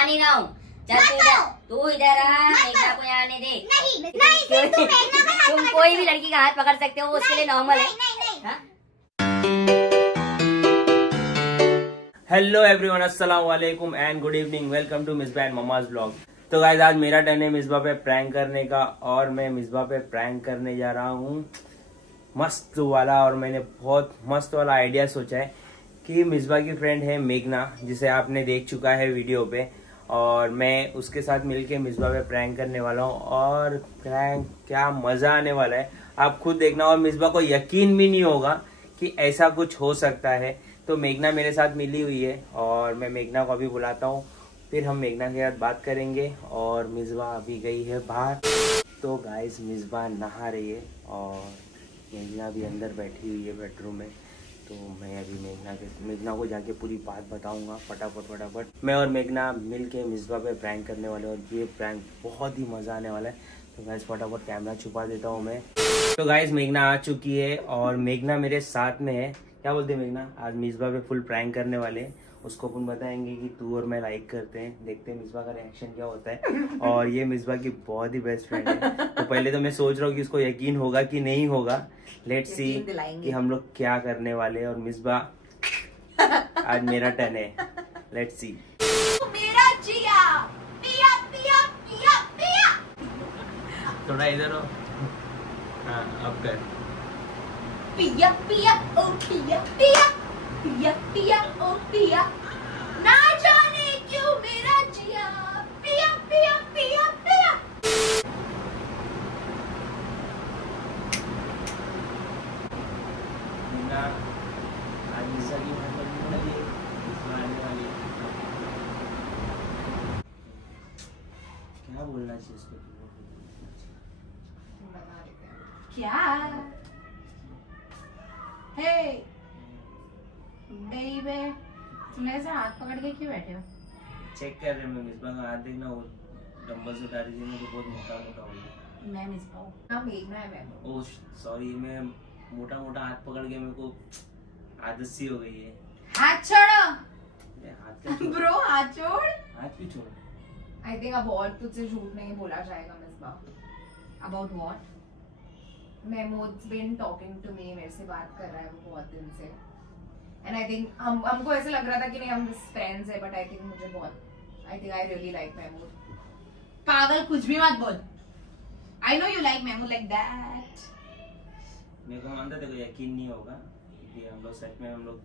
जानी ना हूँ। तू इधर आ, मेघना को यहाँ आने दे। नहीं, तुम कोई भी लड़की का हाथ पकड़ सकते हो, उसके लिए नॉर्मल है। हेलो एवरीवन, अस्सलाम वालेकुम and good evening. Welcome to Misbah and mama's blog. तो गाइस, आज मेरा टर्न है मिसबा पे प्रैंक करने का और मैं मिसबा पे प्रैंक करने जा रहा हूँ मस्त वाला। और मैंने बहुत मस्त वाला आइडिया सोचा है कि मिसबा की फ्रेंड है मेघना, जिसे आपने देख चुका है वीडियो पे, और मैं उसके साथ मिलके मिसबा पे प्रैंक करने वाला हूँ। और प्रैंक क्या मजा आने वाला है, आप खुद देखना। और मिसबा को यकीन भी नहीं होगा कि ऐसा कुछ हो सकता है। तो मेघना मेरे साथ मिली हुई है और मैं मेघना को अभी बुलाता हूँ, फिर हम मेघना के साथ बात करेंगे। और मिसबा अभी गई है बाहर। तो गाइस, मिसबा नहा रही है और मेघना भी अंदर बैठी हुई है बेडरूम में। तो मैं अभी मेघना को जाके पूरी बात बताऊंगा फटाफट। मैं और मेघना मिलके मिसबा पे प्रैंक करने वाले हैं और ये प्रैंक बहुत ही मजा आने वाला है। तो गाइस, फटाफट कैमरा छुपा देता हूँ मैं। तो गाइस, मेघना आ चुकी है और मेघना मेरे साथ में है। क्या बोलते हैं मेघना? आज मिसबा पे फुल प्रैंक करने वाले हैं। उसको अपन बताएंगे कि तू और मैं लाइक करते हैं, देखते हैं मिसबा का रिएक्शन क्या होता है। और ये मिसबा की बहुत ही बेस्ट फ्रेंड है। तो पहले तो मैं सोच रहा हूँ कि इसको यकीन होगा कि नहीं होगा। लेट्स सी कि हम लोग क्या करने वाले हैं। और मिसबा, आज मेरा टर्न है, लेट्स सी। मेरा जिया पिया पिया पिया पिया। थोड़ा इधर हो। हाँ, अब कर। पिया पिया ओ पिया पिया पिया पिया ओ पिया, ना जाने क्यों मेरा जिया पिया पिया पिया पिया। आज मिसबा की क्या बोलना चाहिए उसको? क्या हे बेबी, तुम ऐसे हाथ पकड़ के क्यों बैठे हो? चेक कर रहे हैं। मैं मिसबा का हाथ देखना, वो डंबल्स उठा रही थी ना, तो बहुत मोटा हो गया। मैं मिस पाऊँ ना, मेघना है मैं। ओह सॉरी, मैं मोटा हाथ पकड़ के मेरे को आदत सी हो गई है। हाथ छोड़ो हाथ ब्रो, हाथ छोड़। हाथ क्यों छोड़? आई थिंक अब और तुझसे झूठ नहीं बोला जाएगा Misbah. About what? Memo's been talking to me, मेरे से बात कर रहा है वो बहुत दिन से। And I think हमको ऐसे लग रहा था कि नहीं हम फ्रेंड्स है, but I think मुझे बहुत I really like Memo। पागल, कुछ भी मत बोल। I know you like Memo like that। मेरे को मानता तेरे को यकीन नहीं होगा कि हम लोग सच में, हम लोग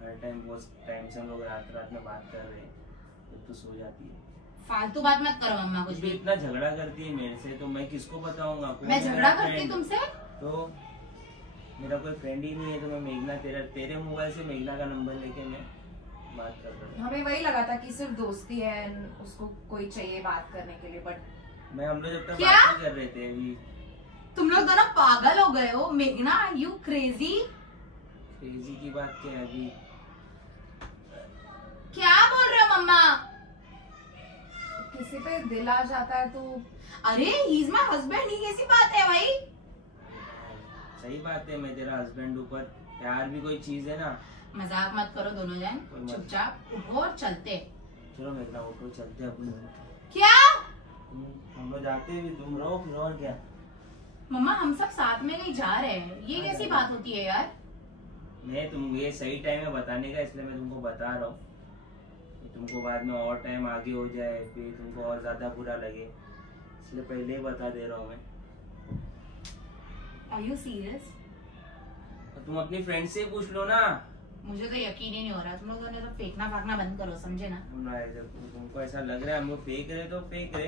हर टाइम बहुत टाइम से हम लोग रात में बात कर रहे हैं, तो तू सो जाती है। फालतू बात मत करो मम्मा, कुछ भी। इतना झगड़ा करती है मेरे से, तो मैं किसको बताऊंगा? मैं झगड़ा करती तुमसे? तो मेरा कोई फ्रेंड ही नहीं है। तो मैं मेघना, तेरे मोबाइल से मेघना का नंबर लेके मैं बात कर रहा हूँ। हमें वही लगा था कि सिर्फ दोस्ती है, उसको कोई चाहिए बात करने के लिए, बट मैं हम लोग जब तक क्या बात कर रहे थे अभी। तुम लोग दोनों पागल हो गए हो। मेघना, यू क्रेजी की बात क्या है अभी? क्या बोल रहे हो मम्मा? किसी पे दिल आ जाता है तो अरे ही इज माय हस्बैंड, ही कैसी बात है भाई? सही बात है, मैं तेरा हस्बैंड ऊपर। प्यार भी कोई चीज है ना। मजाक मत करो दोनों जन, चुपचाप उठो और चलते। चलो मेघना, उठो चलते अपन। क्या? हम लोग जाते हैं भी, तुम रहो फिर। और क्या मम्मा, हम सब साथ में कहीं जा रहे हैं, ये कैसी बात होती है यार? तुम ये सही टाइम है बताने का, इसलिए मैं तुमको बता रहा हूँ। तुमको बाद में और टाइम आगे हो जाए, फिर तुमको और ज्यादा बुरा लगे, इसलिए पहले ही बता दे रहा हूँ मैं। Are you serious? तुम अपनी फ्रेंड से पूछ लो ना। मुझे तो यकीन ही नहीं हो रहा। तुम लोग तो फेंकना फाकना बंद करो, समझे ना? तुमको ऐसा लग रहा है हम लोग फेंक रहे तो फेंक रहे,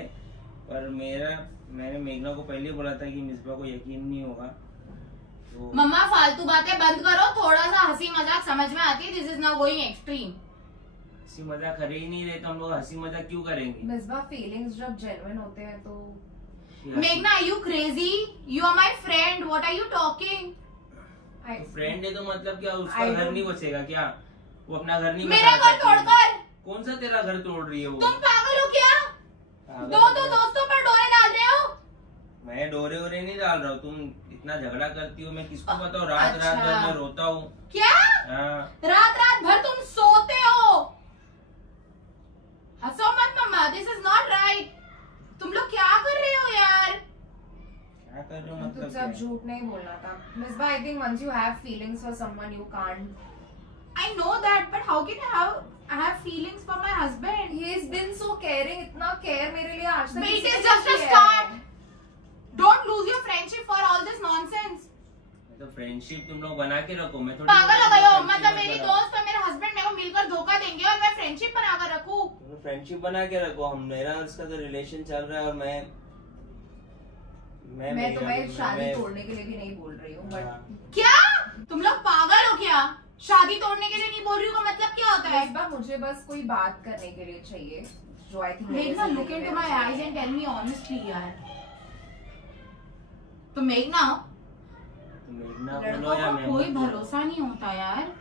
पर मैंने मेघना को पहले बोला था कि मिसबा को यकीन नहीं होगा। तो मम्मा, फालतू बातें बंद करो, थोड़ा सा हंसी मजाक समझ में आती है। This is now going extreme. हंसी मजाक कर ही नहीं रहे तो हम लोग हंसी मजाक क्यों करेंगे? मिसबा, फीलिंग्स जब जेन्युइन होते हैं तो। मेघना, are you crazy? You are my friend. What are you talking? तो फ्रेंड है तो मतलब क्या उसका घर नहीं बचेगा क्या? वो अपना घर नहीं मेरा घर तोड़कर? कौन सा तेरा घर तोड़ रही है वो? तुम पागल हो क्या? दो दोस्तों पर डोरे डाल रहे हो? मैं डोरे वोरे नहीं डाल रहा हूँ। तुम इतना झगड़ा करती हो, मैं किसको बताऊँ? रात भर मैं रोता हूँ। क्या? रात भर तुम सोते हो? हंसो मत think once you have feelings for someone, you can't. I know that, but how can I have feelings for my husband? He's been so caring, इतना care मेरे लिए आज तक But it किसी is ने just a नहीं किया start. है। Don't lose your friendship for all this nonsense. तो फ्रेंडशिप तुम लोग बना के रखो, मैं थोड़ी पागल हो गए हो? friendship मतलब मेरी बना- दोस्त और मेरा हस्बैंड मेरे को मिलकर धोखा देंगे और मैं फ्रेंडशिप बनाकर रखूं? तो फ्रेंडशिप बना के रखो। हम मेरा उसका तो रिलेशन चल रहा है और मैं तुम्हें शादी तोड़ने के लिए भी नहीं बोल रही हूँ, हाँ। बट क्या तुम लोग पागल हो क्या? शादी तोड़ने के लिए नहीं बोल रही हूँ का मतलब क्या होता है? इस बार मुझे बस कोई बात करने के लिए चाहिए जो आई थिंक मेघना, look into my eyes and tell me honestly यार। तो मेघना, मेघना लड़कों बोलो या का मैं कोई बोलूं? भरोसा नहीं होता यार।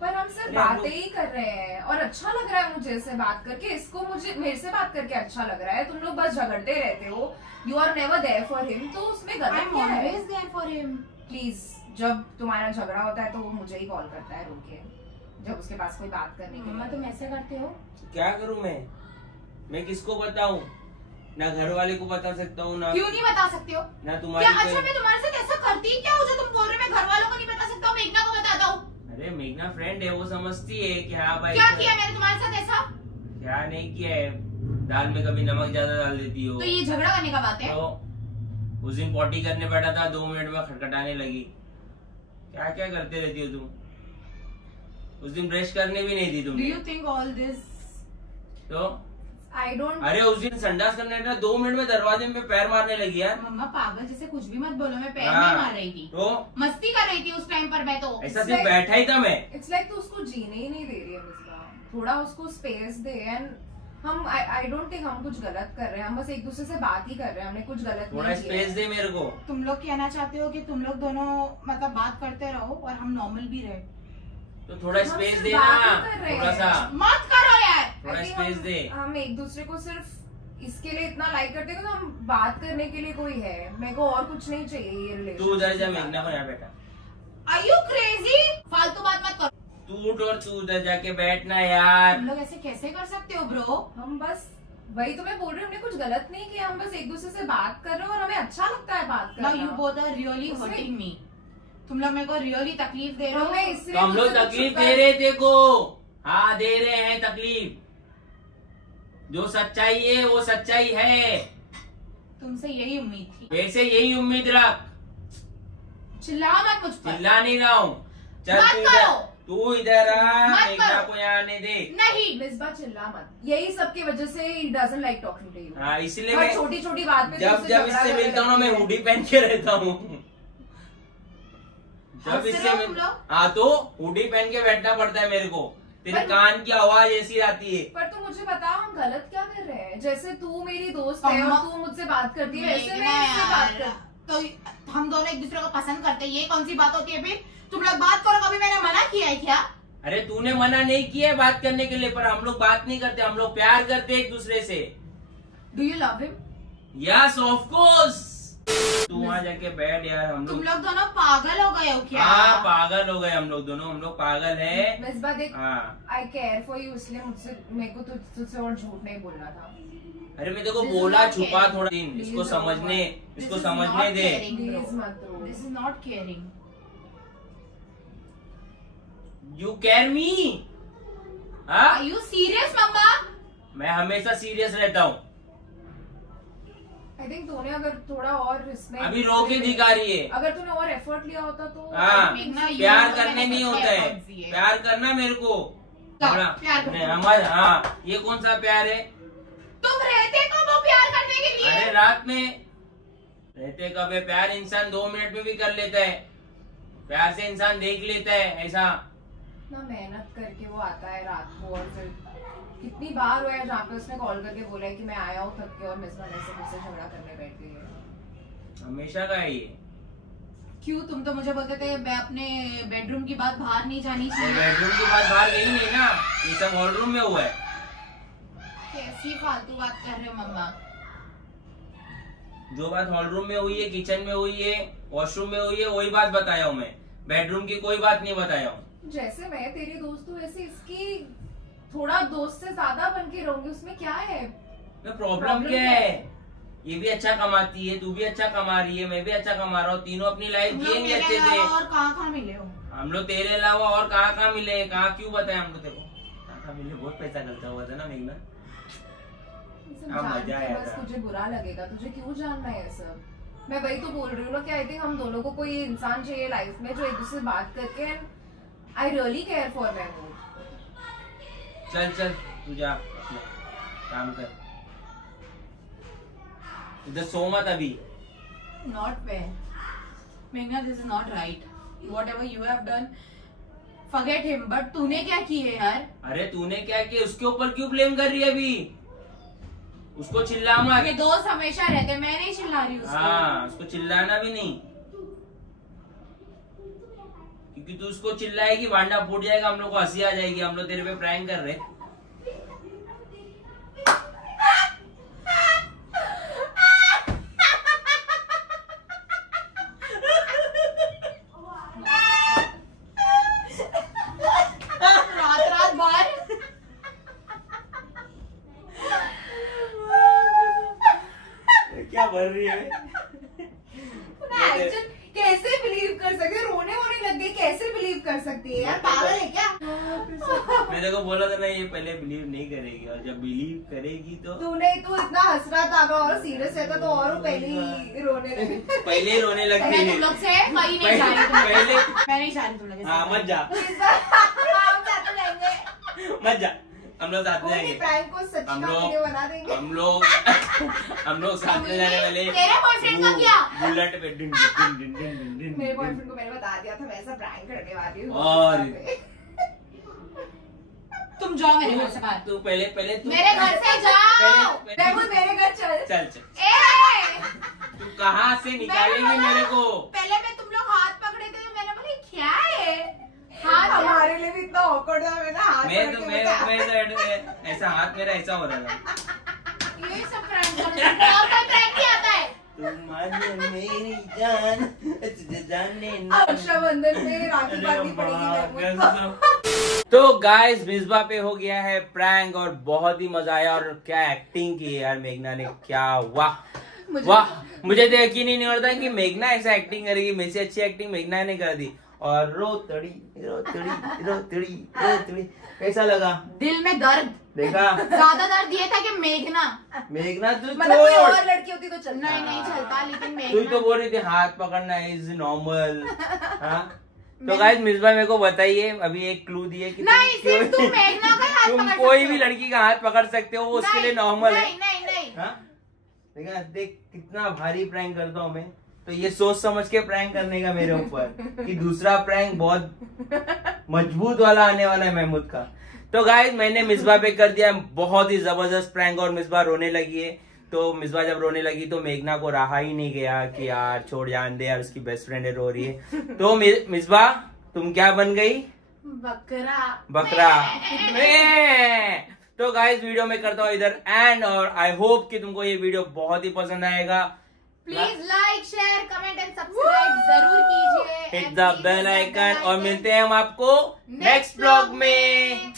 पर हम सिर्फ अरे हम बातें ही कर रहे हैं और अच्छा लग रहा है मुझे इससे बात करके। इसको मुझे मेरे से बात करके अच्छा लग रहा है। तुम लोग बस झगड़ते रहते हो, you are never there for him, तो उसमें गलत I'm क्या है? always there for him। Please, जब तुम्हारा झगड़ा होता है तो वो मुझे ही कॉल करता है रोके, जब उसके पास कोई बात करने के मम्मा लिए। तुम ऐसे करते हो? क्या करूं मैं किसको बताऊं? ना घर वाले को बता सकता हूँ, ना क्यों नहीं बता सकते हो? ना तुम्हारी क्या? अच्छा कोई- मैं तुम्हारे साथ ऐसा करती क्या हो जो तुम बोल रहे हो? मैं घर वालों को नहीं बता सकता हूँ, मेघना को बताता हूँ। अरे मेघना फ्रेंड है, वो समझती है कि हाँ भाई क्या किया मैंने तुम्हारे साथ ऐसा? क्या नहीं किया है। दाल में कभी नमक ज्यादा डाल देती हो तो ये झगड़ा करने का बात है? तो उस दिन पॉटी करने बैठा था, 2 मिनट में खटखटाने लगी। क्या क्या करते रहती हो तुम? उस दिन ब्रश करने भी नहीं दी डू तुमने यू थिंक ऑल दिस? तो आई डोंट। अरे उस दिन संडास करने बैठा, 2 मिनट में दरवाजे में पैर मारने लगी यार। मम्मा पागल जैसे कुछ भी मत बोलो, मैं पैर हाँ, नहीं मार रही थी, तो मस्ती कर रही थी उस टाइम पर मैं तो। ऐसा सिर्फ बैठा ही था मैं। इट्स लाइक तू उसको जीने ही नहीं दे रही है मिस्बा। थोड़ा उसको स्पेस दे। एंड हम आई डोंट थिंक हम कुछ गलत कर रहे हैं, हम बस एक दूसरे से बात ही कर रहे हैं, हमने कुछ गलत थोड़ा नहीं किया स्पेस है। दे मेरे को। तुम लोग कहना चाहते हो कि तुम लोग दोनों मतलब बात करते रहो और हम नॉर्मल भी रहे? तो थोड़ा हम स्पेस सिर्फ दे बात ना, ही कर रहे थोड़ा हैं। सा मत करो यार। थोड़ा I think स्पेस दे। हम एक दूसरे को सिर्फ इसके लिए इतना लाइक करते हैं कि हम बात करने के लिए कोई है। मेरे को और कुछ नहीं चाहिए ये रिलेशन। तू उधर जा, मेघना को यहाँ बैठा। Are you crazy? फालतू बात मत करो। तू उठ और तू उधर जाके बैठना यार। तुम लोग ऐसे कैसे कर सकते हो ब्रो? हम बस वही तो मैं बोल रही हूँ, हमने कुछ गलत नहीं किया, हम बस एक दूसरे से बात कर रहे हो और हमें अच्छा लगता है बात Now you करना। both are really उसमें- hurting me. तुम लोग मेरे को रियली तकलीफ दे रहे हो। हमें इसलिए तो हम लोग तुझसे तकलीफ कुछ दे रहे थे को। हाँ दे रहे हैं तकलीफ। जो सच्चाई है वो सच्चाई है। तुमसे यही उम्मीद थी। वैसे यही उम्मीद रख। चिल्ला मत मुझ पर। चिल्ला नहीं रहा हूँ। चल मत तू इधर, करो। तू इधर आ, मत मेघना करो। को यहाँ आने दे। नहीं। मिसबा चिल्ला मत। यही सब की वजह से he doesn't like talking to you। हाँ इसलिए हर मैं छोटी छोटी बात पे जब तुझसे जब झगड़ा इससे करने मिलता हूँ ना, मैं लगती है। हुडी पहन के रहता हूँ। जब हंस इससे रहे हो मिल- तुम लोग? हाँ तो हुडी पहन के बैठना पड़ता है मेरे को। तेरे पर- कान की आवाज ऐसी आती है। पर तू मुझे बता हम गलत क्या कर रहे हैं? जैसे तू मेरी दोस्त है और तू मुझसे बात करती है, वैसे मैं इससे बात कर। तो हम दोनों एक दूसरे को पसंद करते हैं, ये कौन सी बात होती है फिर? तुम लोग बात करो, कभी मैंने मना किया है क्या? अरे तूने मना नहीं किया है बात करने के लिए, पर हम लोग बात नहीं करते, हम लोग प्यार करते एक दूसरे से। Do you love him? Yes of course. तू वहाँ जाके बैठ यार। हम तुम लोग लोग दोनों पागल हो गए हो क्या? हाँ पागल हो गए हम लोग दोनों। हम लोग पागल है। मिसबा देख, हाँ आई केयर फॉर यू, इसलिए मुझसे मेरे को तुझसे और झूठ नहीं बोलना था। अरे मैं देखो This is बोला not छुपा caring. थोड़ा दिन। इसको Please समझने don't. इसको This is समझने not they. caring, bro. Please मत रो। This is not caring. You care me. हाँ Are you serious, मम्मा? मैं हमेशा सीरियस रहता हूँ। आई थिंक तूने अगर थोड़ा और इसमें अभी रो के दिखा रही है। अगर तूने और एफर्ट लिया होता तो हाँ मेघना, you प्यार know करने मैंने नहीं कितना होता है, efforts दिए। प्यार करना मेरे को। प्यार नहीं, करना। हमारा हाँ ये कौन सा प्यार है? तुम रहते कब हो प्यार करने के लिए? अरे रात में रहते कब है? प्यार इंसान 2 मिनट में भी कर लेता है। प्यार से इंसान देख लेता है ऐसा। ना मेहनत करके वो आता है रात को, और फिर कितनी बार हुआ है जहाँ पे उसने कॉल करके बोला है कि मैं आया हूँ थक के और मिसबा ने से मुझसे झगड़ा करने बैठ गई है। हमेशा का है ये। क्यों? तुम तो मुझे बोलते थे मैं अपने बेडरूम की बात बाहर नहीं जानी चाहिए। बेडरूम की बात बाहर गई नहीं ना, ये सब हॉल रूम में हुआ है। कैसी फालतू बात कर रहे हो मम्मा? जो बात हॉल रूम में हुई है, किचन में हुई है, वॉशरूम में हुई है, वही बात बताया हूँ मैं। बेडरूम की कोई बात नहीं बताया हूँ। जैसे मैं तेरी दोस्त हूँ वैसे इसकी थोड़ा दोस्त से ज्यादा बन के रहूंगी, उसमें क्या है? प्रॉब्लम क्या है? ये भी अच्छा कमाती है, तू भी अच्छा कमा रही है, मैं भी अच्छा कमा रहा हूँ, तीनों अपनी लाइफ तुम लोग जिएंगे मेरे अच्छे अलावा से। और कहाँ मिले हो? हम लोग तेरे अलावा और कहाँ मिले, कहाँ क्यों बताए हमको, तेरे को कहाँ मिले, बहुत पैसा खर्चा हुआ था ना मेघना। हाँ, मजा आया बस था। तुझे बुरा लगेगा, तुझे क्यों जानना है ये सब? मैं वही तो बोल रही हूँ ना कि आई थिंक हम दोनों को कोई इंसान चाहिए लाइफ में जो एक दूसरे से बात करके I really care for my mood. चल चल तू जा अपना काम कर, इधर सो मत अभी। Not fair. Meghna, this is not right. Whatever you have done, forget him. But तूने क्या किए यार? अरे तूने क्या किया, उसके ऊपर क्यों ब्लेम कर रही है अभी? उसको चिल्ला मत। ये दोस्त हमेशा रहते, मैं नहीं चिल्ला रही उसको। हाँ, उसको चिल्लाना भी नहीं, क्योंकि तू उसको चिल्लाएगी भांडा फूट जाएगा, हम लोग को हंसी आ जाएगी, हम लोग तेरे पे प्रैंक कर रहे। रात भर क्या भर रही है? एक्चुअली कैसे बिलीव कर सकते, रोने वोने लग गई, कैसे बिलीव कर सकती है यार, पागल है क्या? मैंने को बोला था ना ये पहले बिलीव नहीं करेगी, और जब बिलीव करेगी तो तूने तो इतना हंस रहा था अगर और सीरियस रहता तो और पहले ही रोने लगे। पहले ही रोने लगती मैं है। तुम लोग से कहीं नहीं जा रही, पहले मैं नहीं जा रही तुम लोग के हाँ साथ। मत जा, हम साथ में जाएंगे। मत जा, हम लोग साथ में कोई नहीं, जाएंगे। प्रैंक को सच का हम लोग- वीडियो बना देंगे। हम लोग साथ में जाने वाले। तेरे बॉयफ्रेंड का क्या? बुलेट पे डिन डिन डिन डिन डिन डिन। मेरे बॉयफ्रेंड को मैंने बता दिया था मैं ऐसा प्रैंक करने वाली हूँ। और तुम जाओ मेरे घर से बाहर। तू पहले तू मेरे घर से जाओ। महमूद मेरे घर चल। चल चल, ए! तू कहाँ से निकालेंगे मेरे को? पहले मैं तुम लोग हाथ पकड़े थे तो मैंने बोली क्या है हाथ? हमारे लिए भी इतना awkward था, मैंने हाथ मैं पकड़ तो के मैं बताया। तो ऐसा हाथ मेरा ऐसा हो रहा था। ये सब प्रैंक करते और कोई प्रैंक नहीं आता है। तुम आज मेरी जान, तुझे जानने ना। रक्षाबंधन में राखी बांधनी पड़ेगी महमूद को। तो गाइस मिसबा पे हो गया है प्रैंक और बहुत ही मजा आया, और क्या एक्टिंग की है यार मेघना ने, क्या वाह वाह। मुझे तो यकीन ही नहीं होता कि मेघना ऐसा एक्टिंग करेगी, मेरे से अच्छी एक्टिंग मेघना ने कर दी। और रोतड़ी रोतड़ी रोतड़ी रोतड़ी, कैसा लगा? दिल में दर्द, देखा ज्यादा दर्द ये था कि मेघना, मेघना तू मतलब कोई छोड़, और लड़की होती तो चलता। नहीं चलता, लेकिन तू मेघना तो बोल रही थी हाथ पकड़ना इज नॉर्मल। हाँ तो गाइस मिसबा मेरे को बताइए, अभी एक क्लू दिए कि नहीं, सिर्फ तुम मेघना का हाथ तुम पकड़ कोई सकते भी हो। लड़की का हाथ पकड़ सकते हो, वो उसके लिए नॉर्मल है। नहीं हाँ देखा, देख कितना भारी प्रैंक करता हूँ मैं, तो ये सोच समझ के प्रैंक करने का मेरे ऊपर कि दूसरा प्रैंक बहुत मजबूत वाला आने वाला है महमूद का। तो गाइस मैंने मिसबा पे कर दिया बहुत ही जबरदस्त प्रैंक, और मिसबा रोने लगी है। तो मिसबा जब रोने लगी तो मेघना को रहा ही नहीं गया कि यार छोड़ जान दे यार, उसकी बेस्ट फ्रेंड है, रो रही है। तो मिसबा तुम क्या बन गई? बकरा। तो गाइस वीडियो में करता हूँ इधर एंड, और आई होप कि तुमको ये वीडियो बहुत ही पसंद आएगा। Please like share comment and subscribe जरूर कीजिए। हिट द बेल आइकन, और मिलते हैं हम आपको नेक्स्ट ब्लॉग में।